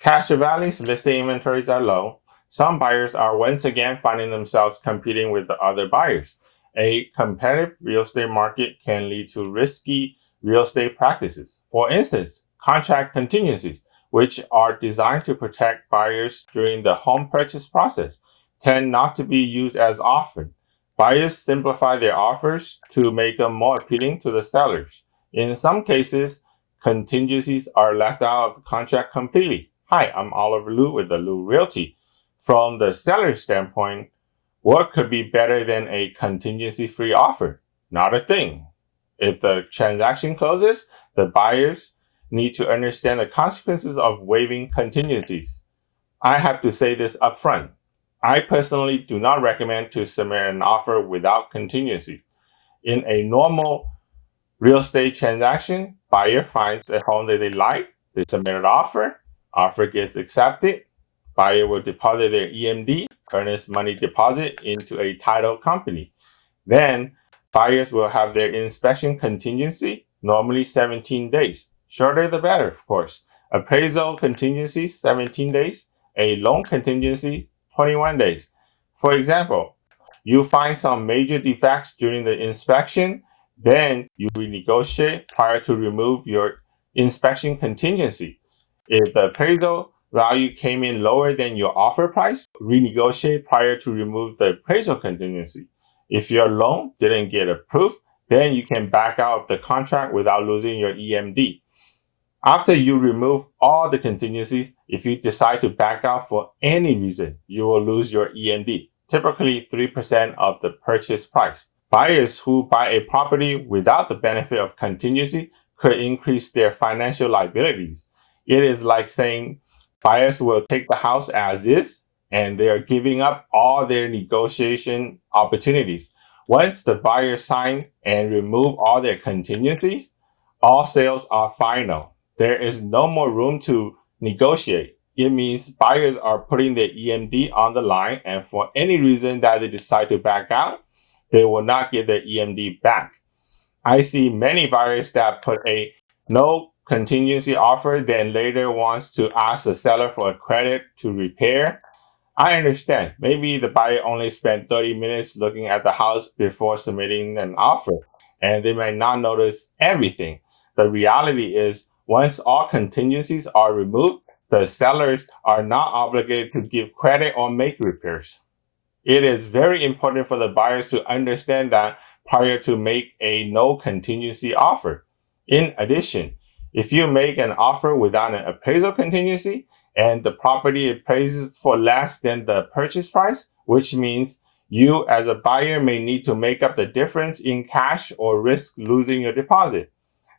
Cash values, listing inventories are low. Some buyers are once again finding themselves competing with the other buyers. A competitive real estate market can lead to risky real estate practices. For instance, contract contingencies, which are designed to protect buyers during the home purchase process, tend not to be used as often. Buyers simplify their offers to make them more appealing to the sellers. In some cases, contingencies are left out of the contract completely. Hi, I'm Oliver Lou with the Lou Realty. From the seller's standpoint, what could be better than a contingency-free offer? Not a thing. If the transaction closes, the buyers need to understand the consequences of waiving contingencies. I have to say this upfront. I personally do not recommend to submit an offer without contingency. In a normal real estate transaction, buyer finds a home that they like, they submit an offer gets accepted, buyer will deposit their EMD, earnest money deposit, into a title company. Then buyers will have their inspection contingency, normally 17 days. Shorter the better, of course. Appraisal contingency, 17 days. A loan contingency, 21 days. For example, you find some major defects during the inspection, then you renegotiate prior to remove your inspection contingency. If the appraisal value came in lower than your offer price, renegotiate prior to remove the appraisal contingency. If your loan didn't get approved, then you can back out of the contract without losing your EMD. After you remove all the contingencies, if you decide to back out for any reason, you will lose your EMD, typically 3% of the purchase price. Buyers who buy a property without the benefit of contingency could increase their financial liabilities. It is like saying buyers will take the house as is, and they are giving up all their negotiation opportunities. Once the buyers sign and remove all their contingencies, all sales are final. There is no more room to negotiate. It means buyers are putting their EMD on the line, and for any reason that they decide to back out, they will not get their EMD back. I see many buyers that put a no contingency offer, then later wants to ask the seller for a credit to repair. I understand. Maybe the buyer only spent 30 minutes looking at the house before submitting an offer, and they might not notice everything. The reality is, once all contingencies are removed, the sellers are not obligated to give credit or make repairs. It is very important for the buyers to understand that prior to make a no contingency offer. In addition, if you make an offer without an appraisal contingency and the property appraises for less than the purchase price, which means you as a buyer may need to make up the difference in cash or risk losing your deposit.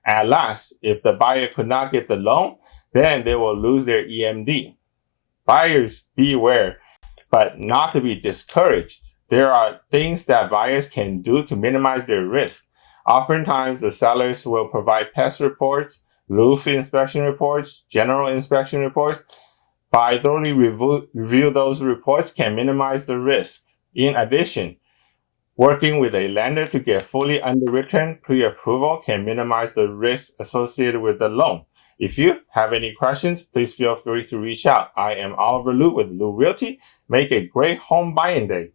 At last, if the buyer could not get the loan, then they will lose their EMD. Buyers beware, but not to be discouraged. There are things that buyers can do to minimize their risk. Oftentimes, the sellers will provide pest reports, roof inspection reports, general inspection reports. By thoroughly review those reports can minimize the risk. In addition, working with a lender to get fully underwritten pre-approval can minimize the risk associated with the loan. If you have any questions, please feel free to reach out. I am Oliver Lou with Lou Realty. Make a great home buying day.